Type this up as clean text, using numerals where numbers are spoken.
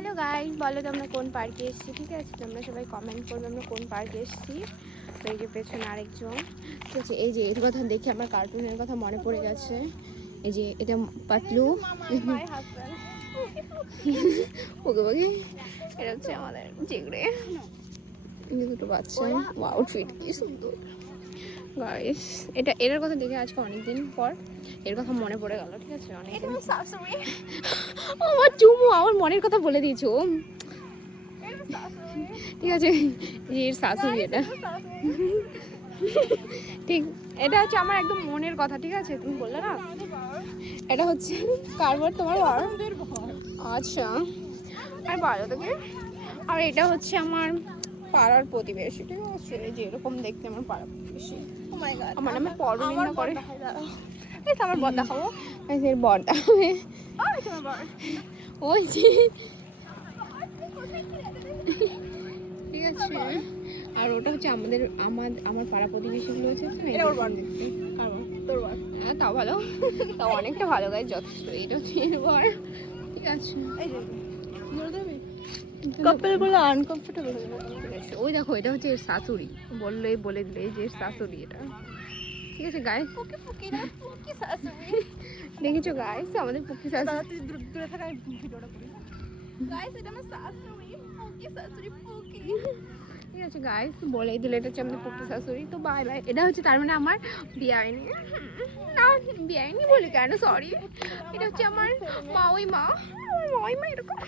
Hello guys, বলো তোমরা কোন পার্কে এসেছি? ঠিক আছে, তোমরা সবাই কমেন্ট করবে আমরা কোন পার্কে এসেছি। এই যে পেছনে আরেকজন, ঠিক আছে। এই যে এর কথা দেখে আমার কার্টুনের কথা মনে পড়ে গেছে। এই যে এটা পাতলু, ওকে ওকে, এটা হচ্ছে আমাদের জিগড়ে। এই যে দুটো বাচ্চা, আউটফিট কি সুন্দর গাইস। এটার কথা দেখে আজকে অনেকদিন পর এর কথা মনে পড়ে গেল, ঠিক আছে। অনেকদিন আমার চুমু আমার মনের কথা বলে দিয়েছো, ঠিক আছে। এর শাশুড়ি এটা, ঠিক। এটা হচ্ছে আমার একদম মনের কথা, ঠিক আছে। তুমি বললে না, এটা হচ্ছে কারবার তোমার বর। আচ্ছা, আর বলো তোকে। আর এটা হচ্ছে আমার পাড়ার প্রতিবেশী, ঠিক আছে। যে এরকম দেখতে আমার পাড়ার প্রতিবেশী। আমার নামে পরনিন্দা করে। এই তো আমার বর দেখাবো, এর বর দেখাবে ওই যে, ঠিক আছে। আর ওটা হচ্ছে আমার পাড়া প্রতিবেশীগুলো হচ্ছে হ্যাঁ, তাও ভালো, তাও অনেকটা ভালো গায়ে যথেষ্ট। এটা হচ্ছে এরপর, ঠিক আছে। ওই দেখো, এটা হচ্ছে এর শাশুড়ি, বলে দিলে এই যে এর শাশুড়ি এটা, ঠিক আছে। গায়ে দেখেছো গাইস, আমাদের পুকি শাশুড়ি। ঠিক আছে গাইস, বলেই দিলে এটা হচ্ছে আমাদের পুকি শাশুড়ি। তো বাই বাই। এটা হচ্ছে তার মানে আমার বিয়ে হয়নি না, বিয়ে হয়নি বলে কেন, সরি। এটা হচ্ছে আমার মাওই মা, আমার মাওই মা এরকম